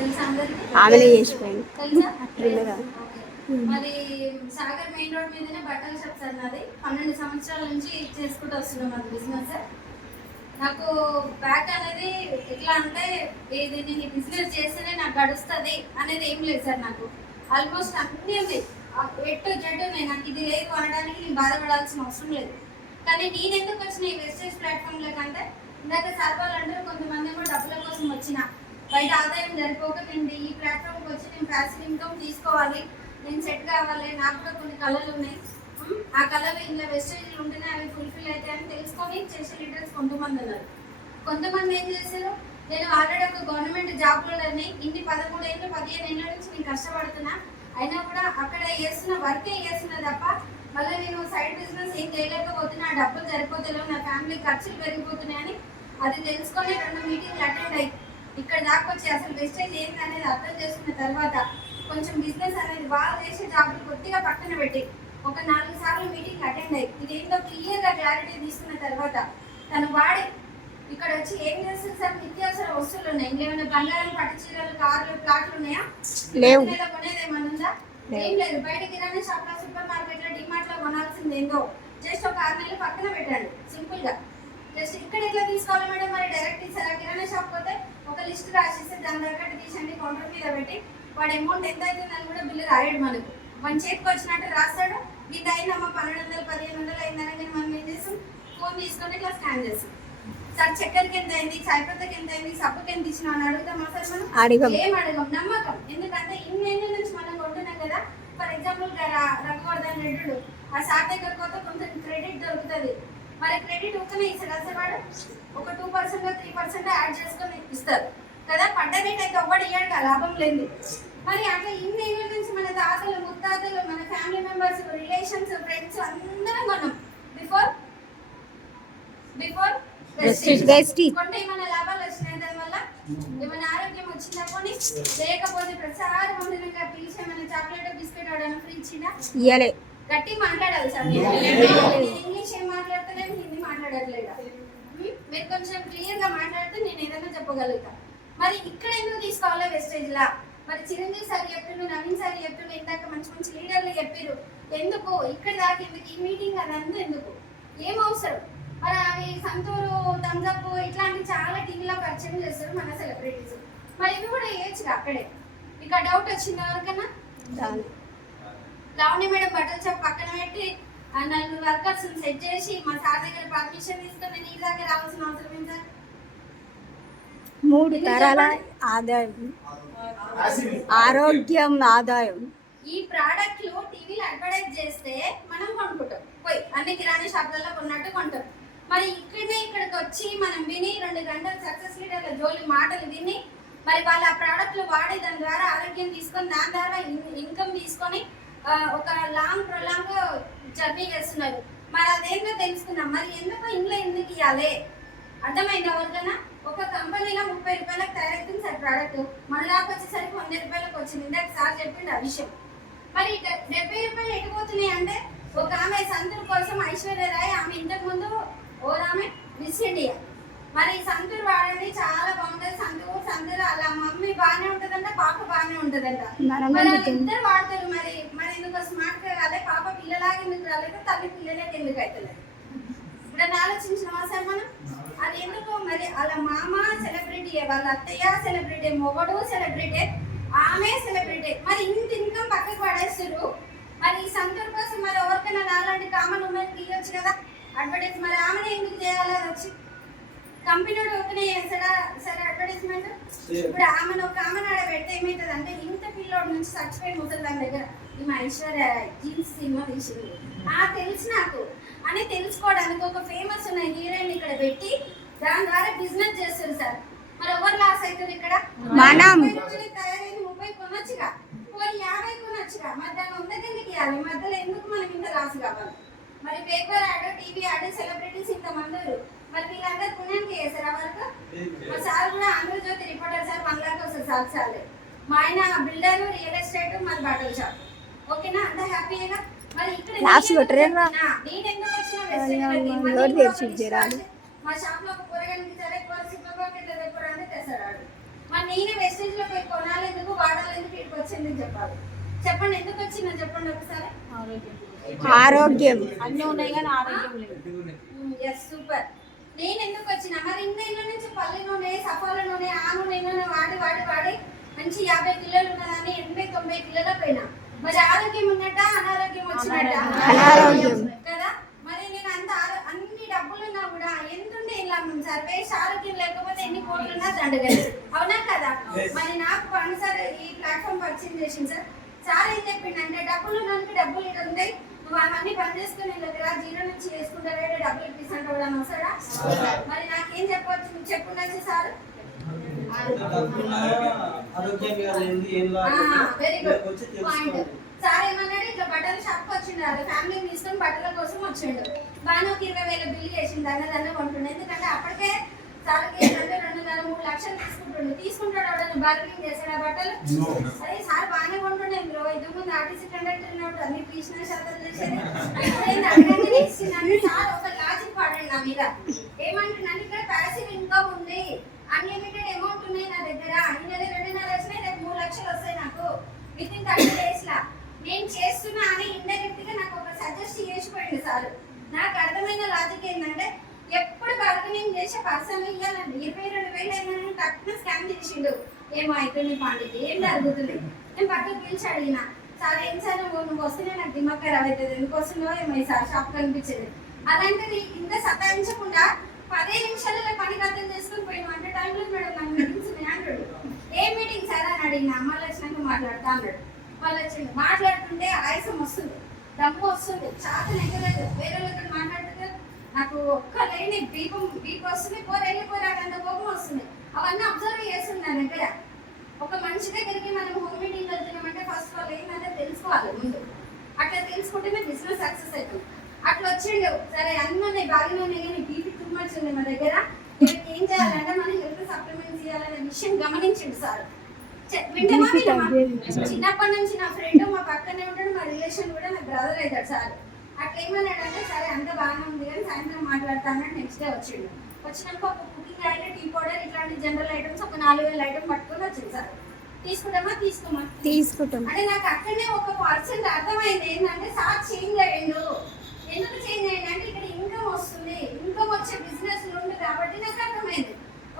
తెలుసా అందరికి? ఆమెనే చేసిపోయింది తెలుసా? అట్లున్నదా? మరి సాగర్ మెయిన్ రోడ్ మీదనే బట్టల షాప్ సార్ నాది. 12 సంవత్సరాల నుంచి చేసుకుంటూ వస్తున్నాం అది బిజినెస్. నాకు బ్యాక్ అనేది ఎట్లా అంటే ఇది నేను ఈ బిజినెస్ చేస్తేనే నాకు గడుస్తుంది అనేది ఏం లేదు సార్. నాకు ఆల్మోస్ట్ అన్నీ ఉంది, ఎటు జెడ్ ఉన్నాయి. నాకు ఇది లేదు అనడానికి నేను బాధపడాల్సిన అవసరం లేదు. కానీ నేను ఎందుకు వచ్చిన ఈ వెస్టేజ్ ప్లాట్ఫామ్లో కంటే ఇందాక సార్ వాళ్ళు అంటారు కొంతమంది కూడా డబ్బుల కోసం వచ్చిన బయట ఆదాయం సరిపోక నేను ఈ ప్లాట్ఫామ్కి వచ్చి నేను ప్యాసివ్ ఇన్కమ్ తీసుకోవాలి, నేను సెట్ కావాలి, నాకు కూడా కొన్ని కళలు ఉన్నాయి, ఆ కళలు ఇంట్లో వెస్టేజ్లు ఉంటేనే అవి ఫుల్ఫిల్ అవుతాయని తెలుసుకొని చేసే లీడర్స్ కొంతమంది ఉన్నారు. కొంతమంది ఏం చేశారు, నేను ఆల్రెడీ ఒక గవర్నమెంట్ జాబ్లోనే ఇన్ని 13 ఏళ్ళు 15 ఏళ్ళ నుంచి నేను కష్టపడుతున్నా, అయినా కూడా అక్కడ చేస్తున్న వర్కే చేస్తున్నా తప్ప మళ్ళీ నేను సైడ్ బిజినెస్ ఏం చేయలేకపోతున్నా, డబ్బులు సరిపోతలేవు, నా ఫ్యామిలీ ఖర్చులు పెరిగిపోతున్నాయని అది తెలుసుకొని 2 మీటింగ్లు అటెండ్ అయ్యి ఇక్కడ దాకా వచ్చి అసలు వెస్టేజ్ ఏంటి అనేది అర్థం చేసుకున్న తర్వాత కొంచెం బిజినెస్ అనేది వాళ్ళు చేసే జాబులు కొద్దిగా పక్కన పెట్టి ఒక 4 సార్లు మీటింగ్ అటెండ్ అయ్యి ఇదేంటో క్లియర్గా క్లారిటీ తీసుకున్న తర్వాత తను వాడి ఇక్కడ వచ్చి ఏం చేస్తుంది సార్, నిత్యావసర వస్తువులు ఉన్నాయి, ఇంకేమైనా బంగారం పట్టు చీరలు కార్లు ప్లాట్లు ఉన్నాయా? లేవు. కొనేది ఏమన్నా ఉందా? ఏం లేదు. బయట కిరాణా షాప్ లో సూపర్ మార్కెట్ లో డిమార్ట్ లో కొనాల్సింది ఏందో జస్ట్ ఒక 6 నెలలు పక్కన పెట్టండి సింపుల్ గా. జస్ట్ ఇక్కడ ఎట్లా తీసుకోవాలి మేడం, మరి డైరెక్ట్ ఇస్తారా? కిరాణా షాప్ పోతే ఒక లిస్ట్ రాసిస్తే దాని తగ్గట్టు తీసండి కౌంటర్ మీద పెట్టి వాడు అమౌంట్ ఎంత అవుతుందని కూడా బిల్లు రాయడు మనకు, మన చేతికి వచ్చినట్టు రాస్తాడు. ఇది అయిందమ్మా 1200 1500 అయిందని మనం ఏం చేస్తాం, ఫోన్ తీసుకొని ఇట్లా స్కాన్ చేస్తాం. సార్ చక్కెరకి ఎంత అయింది, చాయ్పత్తకి ఎంత అయింది, సబ్బుకి ఎంత ఇచ్చినా అని అడుగుతామా సార్ మనం? ఏం అడగం, నమ్మకం. ఎందుకంటే ఇన్నేళ్ళ నుంచి మనం కొంటున్నాం కదా. ఫర్ ఎగ్జాంపుల్ రఘువర్ధన్ రెడ్డి ఆ సార్ దగ్గర పోతే కొంచెం క్రెడిట్ దొరుకుతుంది, మరి క్రెడిట్ ఊకనే ఇస్తాడు అసలు వాడు ఒక 2% 3% యాడ్ చేసుకొని ఇస్తారు కదా. పడ్డ రేట్ అయితే ఒక్కటి ఇయ్యాడు కదా, లాభం లేదు. మరి అట్లా ఇన్నేళ్ళ నుంచి మన తాతలు ముత్తాతలు మన ఫ్యామిలీ మెంబర్స్ రిలేషన్స్ ఫ్రెండ్స్ అందరం కొన్నాం బిఫోర్ కొంటే ఏమైనా లాభాలు వచ్చినాయి దానివల్ల, ఏమైనా ఆరోగ్యం వచ్చిందా పోనీ? లేకపోతే ప్రతిసారి ముందుగా పిలిచి ఏమైనా చాక్లెట్ బిస్కెట్ ఆడని ఫ్రీ ఇచ్చిందా? ఇయ్యలే. గట్టి మాట్లాడాలి సార్, ఇంగ్లీష్ ఏం మాట్లాడతలేదు, హిందీ మాట్లాడట్లేదా? మీరు కొంచెం క్లియర్ గా మాట్లాడితే నేను ఏదైనా చెప్పగలుగుతా. మరి ఇక్కడ ఎందుకు తీసుకోవాలి వెస్టేజ్ లా? మరి చిరంజీవి సార్ చెప్పిండు, నవీన్ సార్ చెప్పిండు, ఇందాక మంచి మంచి లీడర్లు చెప్పారు. ఎందుకు ఇక్కడ దాకా ఎందుకు ఈ మీటింగ్ అదంతా ఎందుకు, ఏం అవసరం? మరి అవి సంతూరు థమ్స్అప్ ఇట్లాంటి చాలా టీవీలో పరిచయం చేస్తారు మన సెలబ్రిటీస్, మరి ఇవి కూడా వేయచ్చుగా అక్కడే. ఇక డౌట్ వచ్చింది ఎవరికన్నా? లావణ్య మేడం బట్టల షాప్ పక్కన పెట్టి 4 వర్కర్స్ సెట్ చేసి మా సార్ దగ్గర పర్మిషన్ తీసుకుని నీ దగ్గర రావాల్సిన అవసరం ఏం సార్? 3 తరాల ఆదాయం, ఆరోగ్యం, ఆదాయం. ఈ ప్రోడక్ట్లు టీవీలో అడ్వర్టైజ్ చేస్తే మనం కొనుక్కుంటాం, పోయి అన్ని కిరాణా షాపులలో కొన్నట్టు కొంటాం. మరి ఇక్కడికి వచ్చి మనం విని 2 గంటలు సక్సెస్ లీడర్ల జోలి మాటలు విని మరి వాళ్ళు ఆ ప్రోడక్ట్లు వాడి దాని ద్వారా ఆరోగ్యం తీసుకొని దాని ద్వారా ఇన్కమ్ తీసుకొని ఒక ప్రొలాంగ్ జర్నీ చేస్తున్నారు. మరి అదేంటో తెలుసుకున్నాం. మరి ఎందుకు ఇంట్లో ఎందుకు ఇవ్వాలి? అర్థమైంది ఎవరికైనా? ఒక కంపెనీలో 30 రూపాయలకు తయారవుతుంది సార్ ప్రోడక్ట్, మళ్ళాకి వచ్చేసరికి 100 రూపాయలకు వచ్చింది. ఇందాక సార్ చెప్పిండు ఆ విషయం. మరి 70 రూపాయలు ఎటుపోతున్నాయి అంటే ఒక ఆమె సంతూర్ కోసం ఐశ్వర్యరాయ్, ఆమె ఇంతకు ముందు ఆమె మిస్ ఇండియా. మరి సంతూర్ వాడండి చాలా బాగుంటుంది, సంతూర్ అలా మమ్మీ బాగానే ఉంటుందంట, పాప బాగానే ఉంటుందంట. మరి ఇద్దరు వాడతారు. మరి ఎందుకు స్మార్ట్ గా కాలే, పాప పిల్లలాగా ఎందుకు రాలేదు, తల్లి పిల్లలకి ఎందుకు అవుతలేదు? ఇప్పుడు ఆలోచించినామా సార్ మనం? అది ఎందుకు? మరి అలా మామ సెలబ్రిటీ, వాళ్ళ అత్తయ్య సెలబ్రిటీ, మొగడు సెలబ్రిటీ, ఆమె సెలబ్రిటీ. మరి ఇంత ఇన్కమ్ పక్కకు పడేస్తారు. మరి ఈ సంతూర్ కోసం మరి ఎవరికైనా నాలాంటి కామన్ ఉమెన్ తీయొచ్చు కదా అడ్వర్టైజ్. మరి ఆమెనే ఎందుకు చేయాలి? అది వచ్చి కంపెనీ ఓపెన్ చేస్తాడా సరే అడ్వర్టైజ్మెంట్? ఇప్పుడు ఆమెను ఒక ఆమెను ఆడ పెడితే ఏమవుతుంది అంటే ఇంత పిల్లోడు నుంచి చచ్చిపోయి ముసలి దాని దగ్గర ఈమె ఐశ్వర్య జీన్స్ సినిమా తీసింది తెలుసు నాకు అని తెలుసుకోవడానికి ఒక ఫేమస్ ఉన్న హీరోయిన్ ఇక్కడ పెట్టి దాని ద్వారా బిజినెస్ చేస్తారు సార్. మరి ఎవరు లాస్ అవుతుంది ఇక్కడ? తయారైన 30 కొనొచ్చుగా, 50 కొనొచ్చుగా. మరి దాని 100 ఎందుకు ఇవ్వాలి? మధ్యలో ఎందుకు మనం ఇంత లాస్ కావాలి? మరి paper ad, TV ad, celebrities ఇంతమంది, మరి వీళ్ళందరూ పుణ్యానికి చేశారు వరకు. మా సార్ కూడా ఆంధ్రజ్యోతి రిపోర్టర్ సార్ 1 లాక్ వస్తుంది సార్ సార్లే. మా ఆయన బిల్డర్, రియల్ ఎస్టేట్, మరి బట్టల షాప్. ఓకేనా? అంత హ్యాపీగా. మరి ఇక్కడ మా షాప్ లో కూరగాయలు సరే సూపర్ మార్కెట్ తెస్తాడు. మరి నేనే వెస్టేజ్ లో పోయి కొనాలి చెల్లికి చెప్పాలి. చెప్పండి ఎందుకు వచ్చిందో చెప్పండి ఒకసారి. ఆరోగ్యం. అన్నీ ఉన్నాయి కానీ ఆరోగ్యం లేదు. Yes super. నేను ఎందుకు వచ్చినా మరి ఇన్నేళ్ళ నుంచి పల్లె నూనె, సఫాల నూనె, ఆ నూనె వాడి వాడి వాడి మంచి 50 కిలోలు ఉన్నదాన్ని 80-90 కిలోల పైన. మరి ఆరోగ్యం ఉన్నట్ట అనారోగ్యం వచ్చినట్ట? అనారోగ్యం కదా. మరి నేను అన్ని డబ్బులున్నా కూడా ఎందుంటే ఇలా సార్ వేస్ట్ ఆరోగ్యం లేకపోతే ఎన్ని కోట్లున్నా దండగలు, అవునా కదా. మరి నాకు పని సార్ ఈ ప్లాట్ఫామ్ పరిచయం చేసింది సార్. సార్ ఏం చెప్పిండంటే డబ్బులు ఉన్నందుకు డబ్బులు ఇక్కడ ఉన్నాయి, నువ్వు అవన్నీ పని చేసుకుని నేను దగ్గర 0 నుంచి చేసుకుంటారే డబ్బులు ఇప్పిస్తాను కూడా వస్తాడా? మరి నాకేం చెప్పవచ్చు చెప్పుండొచ్చు sir. Very good point. Sir ఏమన్నాడు, ఇట్లా బట్టల షాప్కి వచ్చిండు, ఫ్యామిలీని తీసుకొని బట్టల కోసం వచ్చిండు. బాగా 20,000 బిల్లు చేసిండు, అన్నదన్న కొంటుండే. ఎందుకంటే అప్పటికే సార్కి ఏంటంటే 2.5-3 లక్షలు తీసుకుంటాడు. అవన్నీ బార్గెనింగ్ చేశాడు ఆ బట్టలు. అదే సార్ బాగానే కొంటుండే. ఇంతకు ముందు ఆర్టీసీ కండక్టర్ ఉన్నప్పుడు అన్ని తీసిన శాతం చేసేది. అడగండి ఇచ్చిందంటే సార్ ఒక లాజిక్ పాడండి నా మీద. ఏమంటున్నాను, ఇక్కడ ప్యాసివ్ ఇన్కమ్ ఉంది, అన్లిమిటెడ్ అమౌంట్ ఉన్నాయి నా దగ్గర. నెల 2.5 వచ్చినాయి, రేపు 3 లక్షలు వస్తాయి నాకు వితిన్ 30 days లా. నేను చేస్తున్నా అని ఇండైరెక్ట్ గా నాకు ఒక సజెస్ట్ చేసిపోయింది సార్. నాకు అర్థమైన లాజిక్ ఏంటంటే ఎప్పుడు బార్గెనింగ్ చేసే పర్సన్ ఇవ్వాలండి. 22,000 అయినా తక్కువ స్కామ్ చేసిండు. ఏమో అవుతుంది పాండికి, ఏం జరుగుతుంది. నేను పక్కకు పిలిచి అడిగిన, సార్ ఏం సార్ నువ్వు వస్తేనే నాకు దిమాగ్ ఖరాబ్ అవుతుంది, ఎందుకు వస్తుందో ఏమో సార్ షాప్ కనిపించేది. అలాంటిది ఇంత సతాయించకుండా 10 నిమిషాలలో పని అర్థం చేసుకుని పోయినా అంటే టైంలో మేడం నాకు మీటింగ్స్ ఉన్నాయి అంటాడు. ఏ మీటింగ్ సార్ అని అడిగిన, మళ్ళీ వచ్చినాక మాట్లాడుతా అన్నాడు. మళ్ళీ వచ్చింది, మాట్లాడుతుంటే ఆయాసం వస్తుంది, దమ్ము వస్తుంది, చాలా నెగ్గలేదు. వేరే వాళ్ళతో మాట్లాడుతుంటే నాకు ఒక్క లేని బీప్ వస్తుంది, వెళ్ళిపోరాడంత కోపం వస్తుంది. అవన్నీ అబ్జర్వ్ చేస్తున్నాను దగ్గర. ఒక మనిషి దగ్గరికి మనం హోమ్ మీటింగ్ వెళ్తున్నామంటే ఫస్ట్ వాళ్ళు ఏంటంటే తెలుసుకోవాలి ముందు. అట్లా తెలుసుకుంటేనే బిజినెస్ సక్సెస్ అవుతుంది. అట్లా వచ్చిండు, సరే అన్నీ ఉన్నాయి బాగానే ఉన్నాయి కానీ బీపీ టూ మచ్ ఉంది మా దగ్గర, వీళ్ళకి ఏం చేయాలంటే మనం హెల్త్ సప్లిమెంట్స్ ఇవ్వాలనే విషయం గమనించిండు సార్. వింటమా చిన్నప్పటి నుంచి నా ఫ్రెండ్ మా పక్కనే ఉంటాడు, మా రిలేషన్ కూడా నా బ్రదర్ అవుతాడు సార్. అట్లా ఏమన్నాడంటే సరే అంత బాగానే ఉంది కానీ సాయంత్రం మాట్లాడతానని నెక్స్ట్ డే వచ్చిండు. వచ్చినాక ఒక కుకింగ్ ఆయిల్, టీ పౌడర్ ఇట్లాంటి జనరల్ ఐటమ్స్ ఒక 4,000 ఐటమ్ పట్టుకొని వచ్చింది సార్. తీసుకుంటాం అంటే నాకు అక్కడనే ఒక పర్సెంట్ అర్థమైంది ఏంటంటే సార్ చేంజ్ అయ్యిండు. ఎందుకు చేంజ్ అయ్యింది అంటే ఇక్కడ ఇన్కమ్ వస్తుంది, ఇన్కమ్ వచ్చే బిజినెస్ ఉంది కాబట్టి నాకు అర్థమైంది.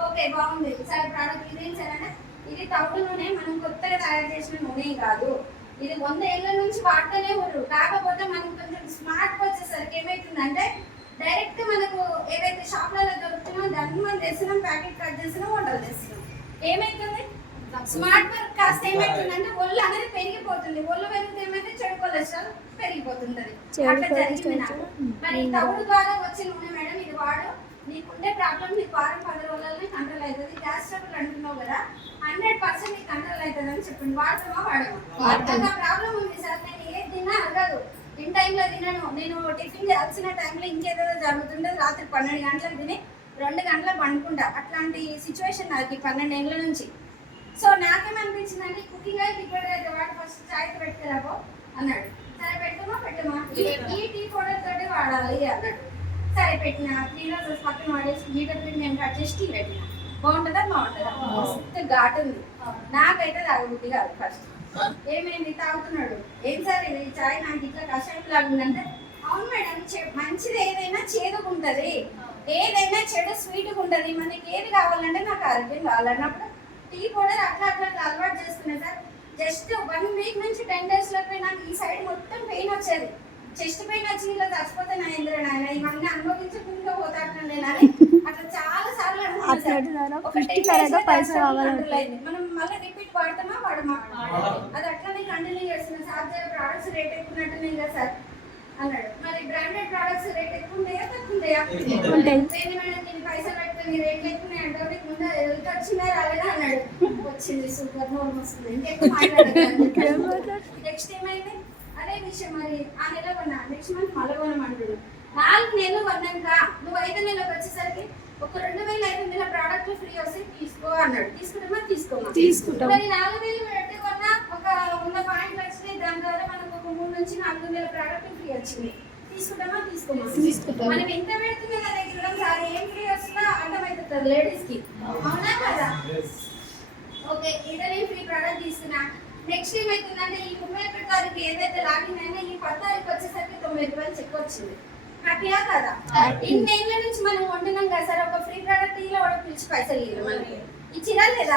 ఓకే బాగుంది సార్. ప్రోడక్ట్ ఇదేం సార్ అంటే ఇది తౌడు నూనె, మనం కొత్తగా తయారు చేసిన నూనె కాదు, ఇది 100 ఏళ్ళ నుంచి వాడుతూనే ఉన్నారు. కాకపోతే మనం కొంచెం స్మార్ట్ వచ్చేసరికి ఏమవుతుందంటే డైరెక్ట్ మనకు ఏవైతే షాప్లలో దొరుకుతున్నామో దాన్ని మనం తెస్తున్నాం, ప్యాకెట్ కట్ చేస్తున్నాం, వంటలు తెస్తున్నాం. ఏమైతుంది స్మార్ట్ వర్క్ కాస్త ఏమైతుందంటే ఒళ్ళు అనేది పెరిగిపోతుంది. ఒళ్ళు పెరిగితే ఏమైతే చెడు కొలెస్ట్రాల్ పెరిగిపోతుంది. అట్లా జరిగింది నాకు. మరి తౌడు ద్వారా వచ్చే నూనె మేడం ఇది వాడు, నీకుండే ప్రాబ్లం నీకు 10 రోజులనే కంట్రోల్ అవుతుంది. గ్యాస్ ట్రబుల్ అంటున్నావు కదా 100% నీకు కంట్రోల్ అవుతుంది అని చెప్పింది. వాడతామా వాడమా ప్రాబ్లం ఉంది సార్. నేను ఏది తిన్నా అరగదు, ఇన్ టైంలో తినను. నేను టిఫిన్ చేయాల్సిన టైంలో ఇంకేదో జరుగుతుంటే రాత్రి 12 గంటలకు తిని 2 గంటలకు పండుకుంటా. అట్లాంటి సిచ్యువేషన్ నాకు 12 ఏళ్ళ నుంచి. సో నాకేమనిపించిందంటే కుకింగ్ అయితే ఇక్కడ అయితే వాడు ఫస్ట్ చాయ్ పెట్టుకురాబో అన్నాడు. సరే పెట్టమా ఈ టీ పౌడర్ తోటి వాడాలి అన్నాడు. సరే పెట్టిన 3 రోజులు పక్కన వాడేసి గీటర్ పిండి నేను కట్ చేసి టీ పెట్టిన. బాగుంటుందా మస్తు ఘాటు ఉంది. నాకైతే తాగబుద్ధి కాదు. ఫస్ట్ ఏమైంది తాగుతున్నాడు, ఏం సార్ ఇది చాయ్ నాకు ఇట్లా కషాయం లాగా ఉందంటే, అవును మేడం మంచిది ఏదైనా చేదుకుంటది, ఏదైనా చెడు స్వీట్గా ఉంటుంది, మనకి ఏది కావాలంటే నాకు ఆరోగ్యం కావాలన్నప్పుడు టీ పౌడర్ అట్లా అలవాటు చేస్తున్నా సార్. జస్ట్ 1 వీక్ నుంచి 10 days లోపే నాకు ఈ సైడ్ మొత్తం పెయిన్ వచ్చేది. చెస్ట్ పెయిన్ వచ్చి ఇలా చచ్చిపోతే నా ఎందుకు నాయన ఇవన్నీ అనుభవించకుండా పోతాను నేను అని అట్లా చాలా సార్లు అనుకున్నాను. మనం మళ్ళీ రిపీట్ వాడతామా వాడమా అది అట్లానే కంటిన్యూ చేస్తున్నా. సార్ దగ్గర ప్రోడక్ట్స్ రేట్ ఎక్కున్నట్టున్నాయి కదా సార్ అన్నాడు. మరి బ్రాండెడ్ ప్రోడక్ట్స్ రేట్ ఎక్కువ ఉంటాయా తక్కువ ఉంటాయా? మేడం నేను పైసలు పెట్టుకుని రేట్లు ఎక్కువ అంటే ముందు ఎంత వచ్చిందా రాలేదా అన్నాడు. వచ్చింది సూపర్ నోరు వస్తుంది ఇంకెక్కువ మాట్లాడదు. నెక్స్ట్ ఏమైంది అదే విషయం. మరి ఆ నెల కొన్నా, నెక్స్ట్ మంత్ మళ్ళీ కొనమంటాడు. 4 నెలలు కొన్నాక నువ్వు 5వ నెలకు వచ్చేసరికి ఒక 2,500 ప్రోడక్ట్లు ఫ్రీ వస్తే తీసుకో అన్నాడు. తీసుకుంటాం. మరి 4,000 పెట్టి కొన్నా ఒక 100 పాయింట్లు వచ్చినాయి. దాని ద్వారా మనకు ఒక 3 నుంచి 4,000 ప్రోడక్ట్లు ఫ్రీ వచ్చింది. తీసుకుంటామా? మనం ఎంత పెడుతుంది నా దగ్గర సార్ ఏం ఫ్రీ వస్తుందో అర్థమవుతుంది లేడీస్ కి, అవునా కదా? ఓకే ఇదే నేను ఫ్రీ ప్రోడక్ట్ తీసుకున్నా. నెక్స్ట్ ఏమైతుందంటే ఈ 31 తారీఖు ఏదైతే లాగిన్ అయినా ఈ 10 తారీఖు వచ్చేసరికి 90 రూపాయలు చెక్ వచ్చింది. హ్యాపీయా కదా? ఇన్నేళ్ల నుంచి మనం వండినాం కదా సార్, ఒక ఫ్రీ ప్రోడక్ట్ ఇలా వాడు పిలిచి పైసలు ఇవ్వరు మనకి ఇచ్చిరా లేదా?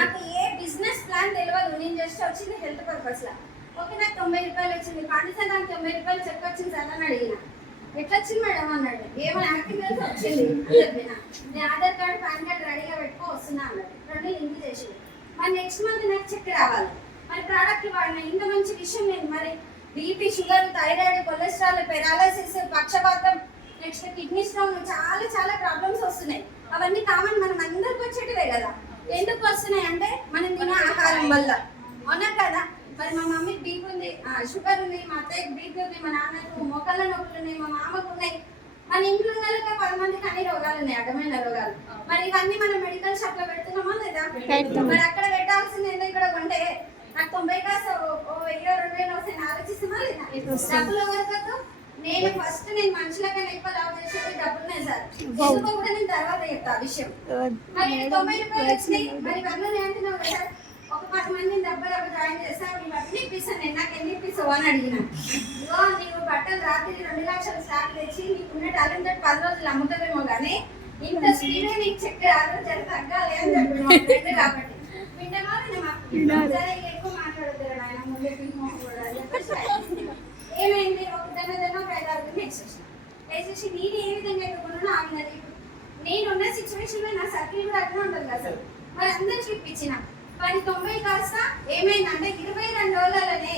నాకు ఏ బిజినెస్ ప్లాన్ తెలియదు, నేను జస్ట్ వచ్చింది హెల్త్ పర్పస్ లా. ఓకే, నాకు 90 రూపాయలు వచ్చింది, కానీ సార్ నాకు 90 రూపాయలు చెక్ వచ్చింది సార్ అని అడిగిన. ఎట్లా వచ్చింది మేడం అన్నాడు. ఏమైనా యాక్టివ్ వచ్చింది చెప్పిన. నేను ఆధార్ కార్డు పాన్ కార్డు రెడీగా పెట్టుకో వస్తున్నా అన్నాడు. 2 లింక్ చేసింది. మరి నెక్స్ట్ మంత్ నాకు చెక్ రావాలి. మరి ప్రోడక్ట్ వాడిన ఇంత మంచి విషయం నేను మరి BP, sugar, thyroid, cholesterol, paralysis, పక్షవాతం, నెక్స్ట్ కిడ్నీ స్టోన్, చాలా చాలా ప్రాబ్లమ్స్ వస్తున్నాయి. అవన్నీ కామన్ మనం అందరికి వచ్చేటివే కదా. ఎందుకు వస్తున్నాయి అంటే మనం తినే ఆహారం వల్ల. అవునా కదా? మరి మా మమ్మీకి బీపీ ఉంది, షుగర్ ఉంది, మా అత్తయ్యకి బీపీ ఉంది, మా నాన్నకు మోకాళ్ళ నొప్పులు ఉన్నాయి, మా మామకు ఉన్నాయి. మన ఇంట్లో ఉన్న 10 మందికి అన్ని రోగాలు ఉన్నాయి, అడ్డమైన రోగాలు. మరి ఇవన్నీ మనం మెడికల్ షాప్ లో పెడుతున్నామా లేదా? మరి అక్కడ పెట్టాల్సింది ఏంటో ఇక్కడ కొంటే నాకు 90 కాస్త 1000-2000 వస్తాయని ఆలోచిస్తామా లేదా? డబ్బుల వరకు నేను ఫస్ట్ మనుషులకన్నా ఎక్కువ లాభ చేసేది డబ్బులనే సార్. ఎందుకో కూడా నేను తర్వాత చెప్తా ఆ విషయం. మరి 90 రూపాయలు వచ్చినాయి, మరి ఇవన్నీ అంటున్నావు కదా సార్. ఒక 10 మందిని డబ్బులు జాయిన్ చేస్తావు, ఇవన్నీ ఇప్పిస్తాను నేను, నాకు ఎన్ని ఇప్పిస్తావు అని అడిగిన. ఇగో నీకు బట్టలు రాత్రి 2 లక్షల స్లాక్ తెచ్చి నీకున్న టాలెంట్ 10 రోజులు అమ్ముతావేమో కానీ ఇంత స్పీడ్గా నీకు చెక్ రాదు, జర తగ్గాలి అని చెప్పి కాబట్టి వింటమా సరే ఎక్కువ మాట్లాడుతారు ఆయన ముందే ఏమైంది. ఒక దెన్న ఒక 5-6 వేసేసి నేను ఏ విధంగా ఎదుర్కొన్నానో ఆ విధంగా నేనున్న సిచ్యువేషన్ లో నా సర్కిల్ కూడా అట్లా ఉంటుంది కదా సార్. మరి అందరికి ఇప్పించిన. మరి 90 కాస్త ఏమైందంటే 22 రోజులనే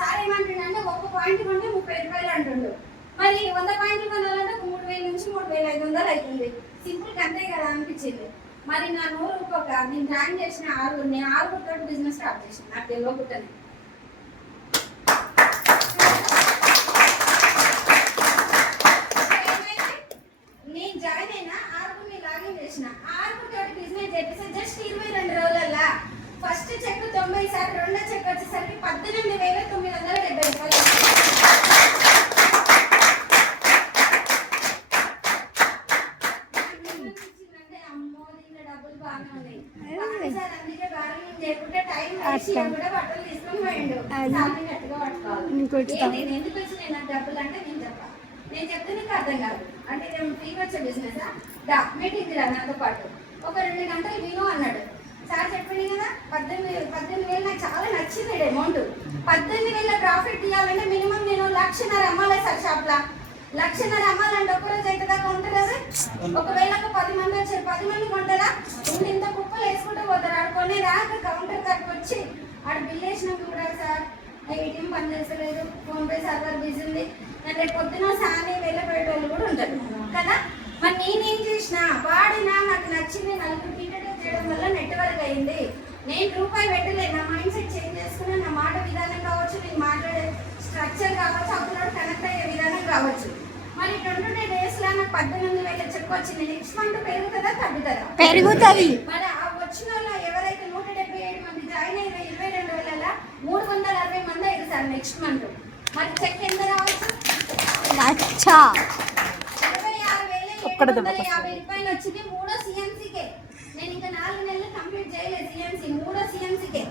సార్ ఏమంటుండే, ఒక పాయింట్ కొంటే 30 రూపాయలు అంటుండు. మరి 100 పాయింట్లు కొనాలంటే 3000 నుంచి 3500 అవుతుంది. సింపుల్ అంతే కదా అనిపించింది. మరి నా నోరు ఒక్కొక్క నేను జాయిన్ చేసిన 6 తోటి బిజినెస్ స్టార్ట్ చేసిన నాకు తెలియకుండానే. నేను జాయిన్ అయినా 6 లాగిన్ చేసిన 6 తోటి బిజినెస్ చేసి జస్ట్ 22 రోజులల్లా ఫస్ట్ చెక్ 90 సార్, రెండో చెక్ వచ్చేసరికి 18,970 రూపాయలు. అమ్మో దీంట్లో డబ్బులు బాగానే ఉన్నాయి సార్. అందుకే బార్గెనింగ్ చేయకుండా టైం వేసి కూడా బట్టలు తీసుకొని పోయిండు. సార్ని గట్టిగా పట్టుకోవాలి. ఎందుకు వచ్చినాయి నాకు డబ్బులు అంటే నేను చెప్పాలి. నేను చెప్తే నీకు అర్థం కాదు. అంటే నేను ఫ్రీగా వచ్చే బిజినెస్ మీటింగ్ రా నాతో పాటు ఒక 2 గంటలు విను అన్నాడు సార్. చెప్పింది కదా 18,000 నాకు చాలా నచ్చింది అమౌంట్. 18,000 ప్రాఫిట్ తీయాలంటే మినిమం నేను 1,00,000 అమ్మాలి సార్. షాప్ లా 1,00,000 అమ్మాలంటే ఒక్కరోజు అయితే దాకా ఉంటుంది కదా. ఒకవేళ 10 మంది వచ్చారు, 10 మంది కొంటారా? ఇంత కుప్పలు వేసుకుంటూ పోతారు. ఆడు కొనేదా కౌంటర్ దగ్గరకు వచ్చి ఆడు బిల్ వేసినాక కూడా సార్ ఏటీఎం పని చేస్తలేదు, ఫోన్పే సర్వర్ బిజీ ఉంది, నేను రేపు పొద్దున సాని వెళ్ళబెట్టేవాళ్ళు కూడా ఉంటారు కదా. మరి నేనేం చేసిన వాడినా నాకు నచ్చింది 4 ఇంట్రడ్యూస్ చేయడం వల్ల నెట్వర్క్ అయింది. నేను రూపాయి పెట్టలేదు, నా మైండ్ సెట్ చేంజ్ చేసుకున్నా. నా మాట విధానం కావచ్చు, నేను మాట్లాడే స్ట్రక్చర్ కావచ్చు, అవతల కనెక్ట్ అయ్యే విధానం కావచ్చు. మరి 22 డేస్ లా నాకు 18,000 చెక్ వచ్చింది. నెక్స్ట్ మంత్ పెరుగుతుందా తగ్గుతుందా? పెరుగుతుంది. మరి ఆ వచ్చిన వాళ్ళు ఎవరైతే 177 మంది జాయిన్ అయిన 22,000 360 మంది అయ్యారు సార్ నెక్స్ట్ మంత్. మరి చెక్ ఎంత రావచ్చు? 1,26,750 రూపాయలు వచ్చింది. 3వ సిఎంసీకే. నేను ఇంకా 4 నెలలు కంప్లీట్ చేయలేదు సిఎంసీ, 3వ సిఎంసీకే.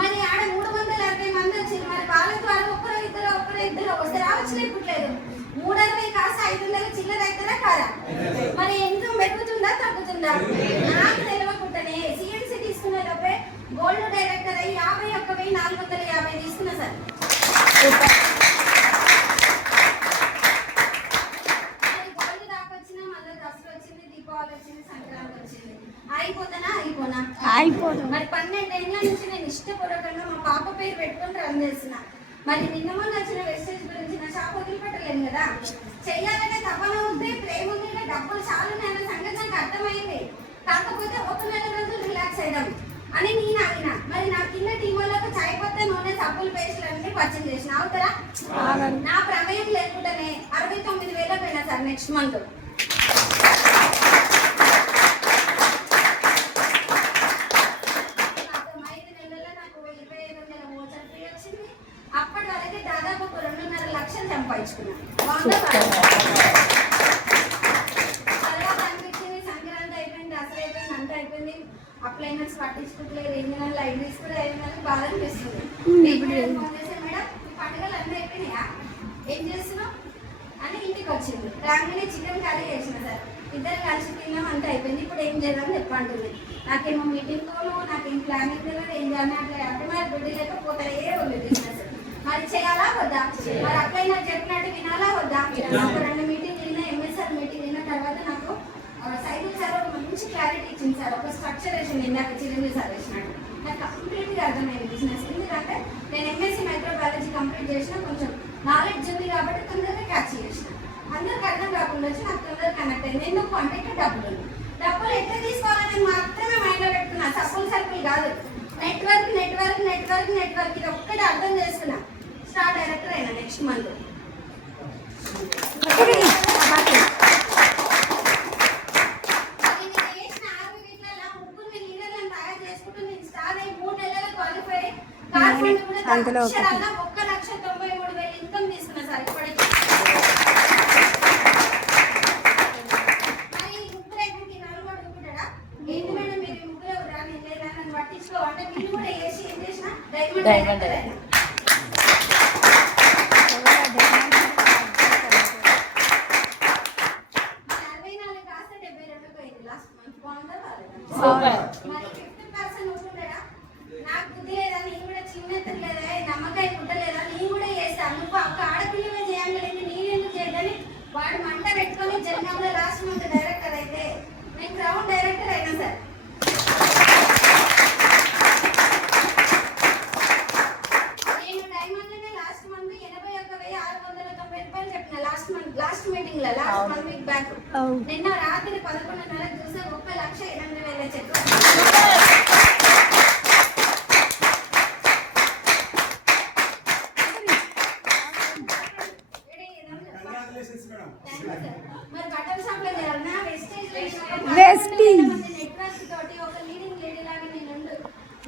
మరి ఆడ 360 మంది వచ్చింది. మరి వాళ్ళ ద్వారా ఒకరు ఇద్దరు వస్తే రావచ్చు లేకపోలేదు. 360 కాస్త 500 చిల్లర అవుతారా కాదా? మరి ఇన్కమ్ పెరుగుతుందా తగ్గుతుందా? నాకు తెలియకుండానే సిఎంసీ తీసుకునే లోపే గోల్డ్ డైరెక్టర్ అయ్యి 51,450 తీసుకున్నా సార్. గోల్డ్ దాకా వచ్చినా మళ్ళీ దసరా వచ్చింది, దీపావళి వచ్చింది, సంక్రాంతి వచ్చింది. అయిపోనా? మరి 12 ఏళ్ళ నుంచి నేను ఇష్టపూర్వకంగా మా పాప పేరు పెట్టుకొని రన్ చేస్తున్నా. మరి నిన్న మొన్న వచ్చిన వెస్టేజ్ గురించి నా షాప్ వదిలిపెట్టలేను కదా. చెయ్యాలనే తపన ఉంటే, ప్రేమ ఉంటే, డబ్బులు చాలా అనే సంగతి నాకు అర్థమైంది. కాకపోతే ఒక 4 రోజులు రిలాక్స్ అయిదాం అని నేను ఆగిన. మరి నా కింద టీం వాళ్ళకు చాయ్ పత్తా నూనె సబ్బులు పేస్టులు అన్ని పర్చేజ్ చేసిన. అవుతారా? నా ప్రమేయం లేకుండానే 69,000 పోయినా సార్ నెక్స్ట్ మంత్. అప్పటి వరకు దాదాపు 2.5 లక్షలు సంపాదించుకున్నాను. తర్వాత అనిపించింది సంక్రాంతి అయిపోయింది, దసరా అయిపోయింది, అంత అయిపోయింది. అప్లైనర్స్ పట్టించుకోవట్లేదు, ఇంజనీర్ లైబ్రరీస్ కూడా ఏమైనా బాధ అనిపిస్తుంది. ఇప్పుడు ఫోన్ చేశాను, మేడం ఈ పండుగలు అన్నీ అయిపోయినాయా, ఏం చేస్తున్నావు అని ఇంటికి వచ్చింది. రాగానే చికెన్ కర్రీ చేసిన సార్, ఇద్దరు కలిసి తిన్నాం, అంతా అయిపోయింది, ఇప్పుడు ఏం చేద్దామని చెప్పంటుంది. నాకేమో మీటింగ్ పోను, నాకేం ప్లానింగ్ తెలియదు, ఏం చేయాలి అట్లా అంటే మరి బిడ్డ లేకపోతే ఉంది బిజినెస్. మరి చేయాలా వద్దా, మరి అప్లైనర్ చెప్పినట్టు వినాలా వద్దా. నాకు 2 మీటింగ్ విన్నా, ఎంఎస్ఆర్ మీటింగ్ విన్న తర్వాత నాకు సైకిల్ సార్ ఒక మంచి క్లారిటీ ఇచ్చింది సార్, ఒక స్ట్రక్చర్ వేసింది. ఇందాక చిరంజీవి సార్ వేసినట్టు నాకు కంప్లీట్గా అర్థమైంది బిజినెస్. ఎందుకంటే నేను ఎంఎస్సీ మైక్రోబయాలజీ కంప్లీట్ చేసిన, కొంచెం నాలెడ్జ్ ఉంది కాబట్టి తొందరగా క్యాచ్ చేసిన. అందరికి అర్థం కాకుండా వచ్చి నాకు తొందరగా కనెక్ట్ అయింది. ఎందుకు అంటే ఇక్కడ డబ్బులు ఎట్లా తీసుకోవాలని మాత్రమే మైండ్లో పెట్టుకున్నా, సర్కిల్ సర్కిల్ కాదు. నెట్వర్క్ నెట్వర్క్ నెట్వర్క్ నెట్వర్క్ ఇది ఒక్కటి అర్థం చేసుకున్నా. స్టార్ డైరెక్టర్ అయినా నెక్స్ట్ మంత్. అందులో 1,93,000 ఇన్కమ్ తీసుకున్నా సార్ ఇప్పటికి. మరి ముగ్గురు ఎక్కడికి నలుగురు ఊరుకుంటాడా ఏంటి మేడం, మీరు ముగ్గురు రాని లేదా నన్ను పట్టించుకో అంటే మీరు కూడా వేసి ఏం చేసిన డైమండ్ అయినా. మరి 50% ఉంటుండడా, నాకు బుద్ధి లేదా, నేను కూడా చిన్నెత్తు లేదా, నమ్మకాయ పుట్టలేదా, నేను కూడా చేస్తాను. నువ్వు ఒక ఆడపిల్లమే చేయగలిగింది నేనెందుకు చేయదని వాడు మంట పెట్టుకొని జనగాంలో లాస్ట్ మంత్ డైరెక్టర్ అయితే నేను గ్రౌండ్ డైరెక్టర్ అయినా సార్. నేను డైమండ్లోనే లాస్ట్ మంత్ 81,690 చెప్పిన లాస్ట్ మీటింగ్ లో లాస్ట్ 1 వీక్ బ్యాక్. నిన్న రాత్రి 11:30 చూసా 1,08,000 చెక్. మరి బట్టల షాప్ లో చేయాలన్నా వెస్టీజ్ నెట్వర్క్ తోటి ఒక లీడింగ్ లేడీ లాగా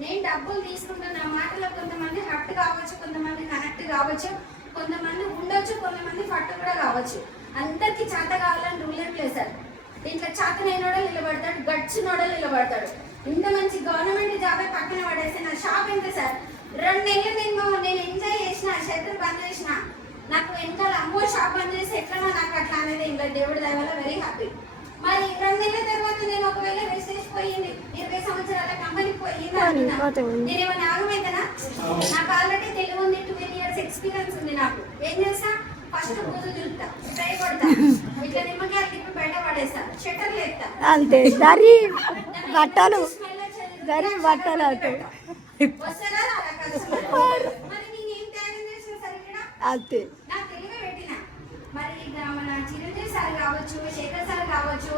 నేను డబ్బులు తీసుకుంటా. నా మాటలో కొంతమంది హట్ కావచ్చు, కొంతమంది కనెక్ట్ కావచ్చు, కొంతమంది ఉండొచ్చు, కొంతమంది ఫట్ కూడా కావచ్చు. అందరికి చేత కావాలని రూల్ ఏం లేదు సార్. దీంట్లో చేతనైనోడో నిలబడతాడు, గట్స్ నోడో నిలబడతాడు. ఇంత మంచి గవర్నమెంట్ జాబే పక్కన పడేస్తే నా షాప్ ఎంత సార్ 2 నెలలు నేను ఎంజాయ్ చేసిన, షట్టర్ బంద్ చేసిన, నాకు వెనకాల అమ్మో షాప్ బంద్ చేసి ఎట్లనో నాకు అట్లా అనేది ఇంకా దేవుడి దయ వల్ల వెరీ హ్యాపీ. మరి 2 నెలల తర్వాత నేను ఒకవేళ వెస్టేజ్ పోయింది, 20 సంవత్సరాల కంపెనీకి పోయింది అంటున్నా, నేను ఏమైనా ఆగమైందనా? నాకు ఆల్రెడీ తెలివి ఉంది, 12 years ఎక్స్పీరియన్స్ ఉంది. నాకు ఏం చేస్తా, ఫస్ట్ బూజు దులుపుతా, స్ప్రే కొడతా, ఇట్లా నిమ్మకాయలు తిప్పి బయట పడేస్తా, షట్టర్లు ఎత్తా, అంతే. దరి బట్టలు అవుతాయి వస్తారా రారా కస్టమర్. మరి నేను ఏం త్యాగం చేసిన సార్ ఇక్కడ అంతే. నాకు తెలివి పెట్టిన. మరి ఇక మన చిరంజీవి సార్ కావచ్చు, శేఖర్ సార్ కావచ్చు,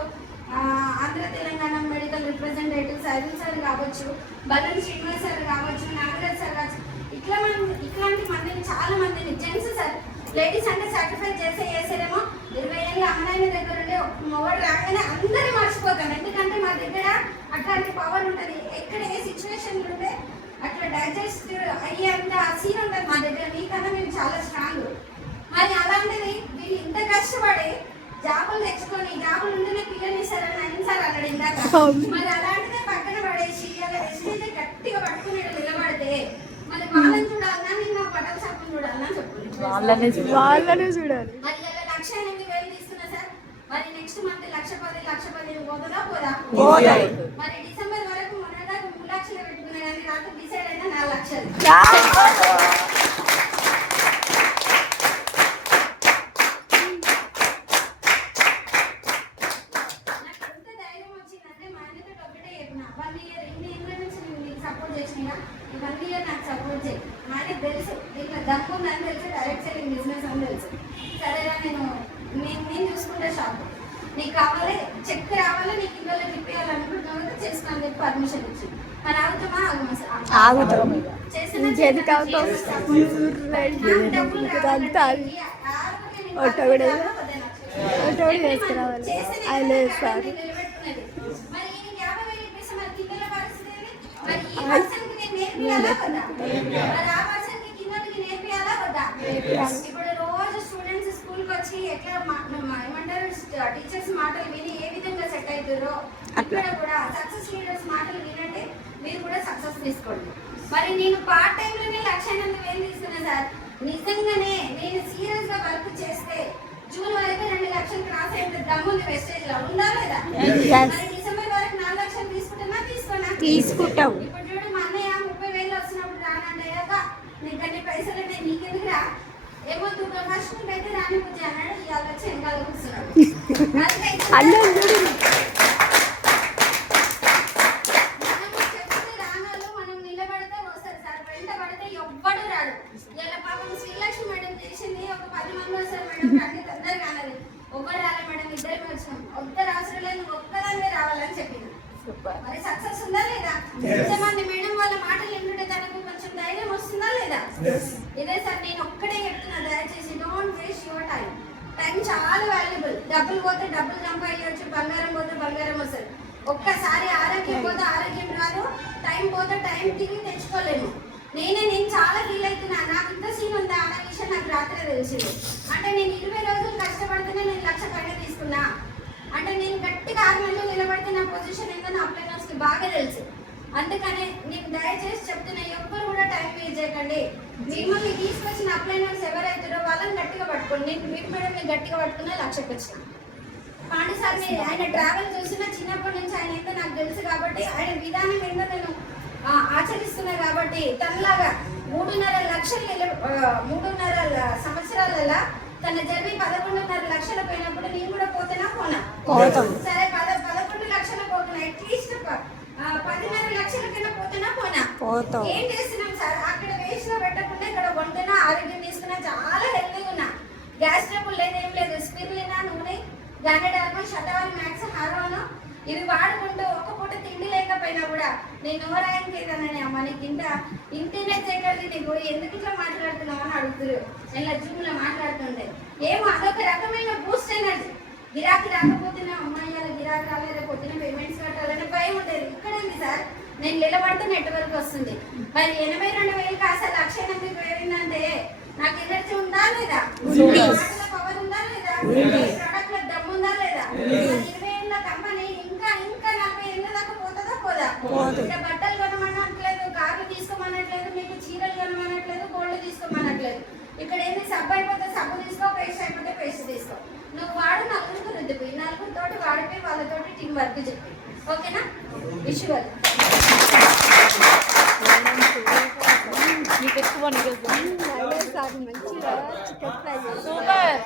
Andhra Telangana medical representative siren sir కావచ్చు, బలన్ శ్రీనివాస్ సార్ కావచ్చు, నాగరాజ్ సార్ కావచ్చు, ఇట్లాంటి మందిని చాలా మందిని జెంట్స్ సార్. లేడీస్ అంటే సాక్రిఫైస్ చేసేదేమో 20 ఏళ్ళ అమ్మాయిల దగ్గర ఉండే మొగడు రాగానే అందరినీ మర్చిపోతాం. ఎందుకంటే మా దగ్గర అట్లాంటి పవర్ ఉంటుంది. ఎక్కడ ఏ సిచ్యువేషన్ ఉంటే అట్లా డైజెస్ట్ అయ్యేంత సీన్ ఉంటుంది మా దగ్గర. మీకన్నా మేము చాలా స్ట్రాంగ్. మరి అలాంటిది వీళ్ళు ఇంత కష్టపడి జాబులు తెచ్చుకొని జాబులు ఉంటేనే పిల్లలు ఇస్తారని అన్ని సార్ అన్నాడు ఇందాక. మరి అలాంటిదే పక్కన పడేసి ఇలా వెస్టేజ్ గట్టిగా పట్టుకుని నిలబడితే మరి వాళ్ళని చూడాలన్నా, నేను బట్టల షాపుని చూడాలన్నా చెప్పండి. వాళ్ళనే చూడాలి. మరి ఇలా 1,08,000 తీసుకున్నా సార్. మరి నెక్స్ట్ మంత్ 1,10,000 పోతుందా పోదా? మరి డిసెంబర్ వరకు మొన్నదాకా 3 లక్షలు పెట్టుకున్నా కానీ నాకు డిసైడ్ అయినా 4 లక్షలు. నాకు ఎంత ధైర్యం వచ్చిందంటే మా ఆయనతో ఒకటే చెప్పిన, 1 year ఇన్ని ఏళ్ళ నుంచి నేను నీకు సపోర్ట్ చేసినా, ఈ 1 year నాకు సపోర్ట్ చేయి. మా ఆయనకు తెలుసు దీంట్లో దమ్ము ఉందని తెలుసు, డైరెక్ట్ సెల్లింగ్ బిజినెస్ అని తెలుసు. సరేనా, నేను చూసుకుంటే షాప్, నీకు కావాలి చెక్ రావాలి, నీకు ఇళ్ళలో తిప్పేయాలనుకుంటున్నా చేస్తాను చెప్పి పర్మిషన్ ఇచ్చి. మరి ఆగుతామా ఆగుతాం. చేసిన చేసుకురావాలి ఆయన వేస్తారు. ఇప్పుడు రోజు స్టూడెంట్స్ స్కూల్కి వచ్చి ఎట్లా ఏమంటారు టీచర్స్ మాటలు విని ఏ విధంగా సెట్ అవుతారో ఇక్కడ కూడా సక్సెస్ లీడర్స్ మాటలు వినంటే మీరు కూడా సక్సెస్ తీసుకోండి. మరి నేను పార్ట్ టైంలోనే 1,80,000 తీసుకున్నా సార్. నిజంగానే నేను సీరియస్ గా వర్క్ చేస్తే జూన్ వరకు 2 లక్షలు క్రాస్ అయితే దమ్ముంది వెస్టేజ్ లో ఉందా లేదా? మరి డిసెంబర్ వరకు 4 లక్షలు తీసుకోనా? తీసుకుంటాం. ఇప్పుడు చూడు మా అన్నయ్య 30,000 వస్తున్నప్పుడు రానయ్యాక నీకు అన్ని పైసలు నీకెందుకు రా ఏమో తూక ఫస్ట్ అయితే రాని పూజ అన్నాడు. ఇవాళ వచ్చి వెనకాల కూర్చున్నాడు. అన్నం చూడు. మనం చెప్తే రానోళ్ళు మనం నిలబడితే వస్తారు సార్. వెంట పడితే ఎవ్వడు రాడు. ఇలా పాపం శ్రీలక్ష్మి మేడం చేసింది. ఒక 10 మంది వస్తారు మేడం అన్ని తొందరగా అన్నది. ఒక్కరు రాలే మేడం, ఇద్దరు వచ్చినాం. ఒక్కరు అవసరం లేదు, నువ్వు ఒక్కదానివే రావాలని చెప్పింది. మరి సక్సెస్ ఉందా లేదా? ఎంతమంది మేడం వాళ్ళ మాటలు వింటుంటే తనకు కొంచెం ధైర్యం వస్తుందా లేదా? ఇదే సార్ నేను ఒక్కడే చెప్తున్నా, దయచేసి don't waste your time. Time చాలా వాల్యుబుల్. డబ్బులు పోతే డబ్బులు సంపాదించవచ్చు, బంగారం పోతే బంగారం వస్తుంది. ఒక్కసారి ఆరోగ్యం పోతే ఆరోగ్యం రాదు, టైం పోతే టైం తిరిగి తెచ్చుకోలేము. నేను చాలా ఫీల్ అవుతున్నా. నాకు ఇంత సీన్ ఉందా అన్న విషయం నాకు రాత్రే తెలిసింది. అంటే నేను 20 రోజులు కష్టపడితేనే నేను 1,00,000 పైన తీసుకున్నా. అంటే నేను గట్టిగా 6 నెలలు నిలబడితే నా పొజిషన్ ఏంటో నా అప్లైనర్స్కి బాగా తెలుసు. అందుకనే నేను దయచేసి చెప్తున్నా, ఎవ్వరు కూడా టైం వేస్ట్ చేయకండి. మిమ్మల్ని తీసుకొచ్చిన అప్లైనర్స్ ఎవరైతారో వాళ్ళని గట్టిగా పట్టుకోండి. నేను మీకు మేడం నేను గట్టిగా పట్టుకున్నా 1,00,000కి వచ్చిన. పాండు సార్ ఆయన ట్రావెల్ చూసిన చిన్నప్పటి నుంచి ఆయన ఏంటో నాకు తెలుసు కాబట్టి ఆయన విధానం ఏంటో నేను ఆచరిస్తున్నా కాబట్టి తనలాగా 3.5 సంవత్సరాలలో తన జర్నీ 11.5 లక్షలు పోయినప్పుడు నేను కూడా పోతేనా పోనా? సరే 11 లక్షలు పోతున్నా, అట్లీస్ట్ 10.5 లక్షల కన్నా పోతేనా పోనా? ఏం చేస్తున్నాం సార్? అక్కడ వేస్ట్ లో పెట్టకుండా ఇక్కడ వంటనా ఆరోగ్యం తీసుకున్నా, చాలా హెల్తీగా ఉన్నా. గ్యాస్ ట్రబుల్ లేదు, ఏం లేదు. స్పిరులినా నూనె, గానెడార్మా, శతవారి మ్యాక్స్, హార్మోన్ ఇవి వాడుకుంటూ ఒక పూట తిండి లేకపోయినా కూడా నేను ఓరాయనికి ఏదన్నా అమ్మ నీకు ఇంటినే చేయగలిగి నీకు ఎందుకు ఇట్లా మాట్లాడుతున్నావు అని అడుగుతున్నారు. ఇలా జూమ్లో మాట్లాడుతుంటే ఏమో అదొక రకమైన బూస్ట్ ఎనర్జీ. గిరాకీ రాకపోతేనే అమ్మాయి అలా గిరాకీ రాలేదు, పొద్దున పేమెంట్స్ కట్టాలనే భయం ఉండేది. ఇక్కడ ఉంది సార్, నేను నిలబడితే నెట్వర్క్ వస్తుంది. మరి 82,000 కాస్త 1,80,000 పోయిందంటే నాకు ఎనర్జీ ఉందా లేదా? మాటల పవర్ ఉందా లేదా? ప్రొడక్ట్ లో దమ్ము ఉందా లేదా? 20 ఏళ్ళ కంపెనీ ఇంకా 40 ఏళ్ళ దాకా పోతుందా పోదా? ఇక్కడ బట్టలు కొనమనట్లేదు, కార్లు తీసుకోమనట్లేదు, మీకు చీరలు కొనమనట్లేదు, గోల్డ్ తీసుకోమనట్లేదు. ఇక్కడ ఏంటి సబ్బు అయిపోతే సబ్బు తీసుకో, పేస్ట్ అయిపోతే పేస్ట్ తీసుకో. నువ్వు వాడు 4 రుద్దిపోయి 4 తోటి వాడిపోయి వాళ్ళతోటి టీం వర్క్ చెప్పి. ఓకేనా? విషువల్ నీకు ఎక్కువ మంచిగా చికెన్ ఫ్రై. సూపర్.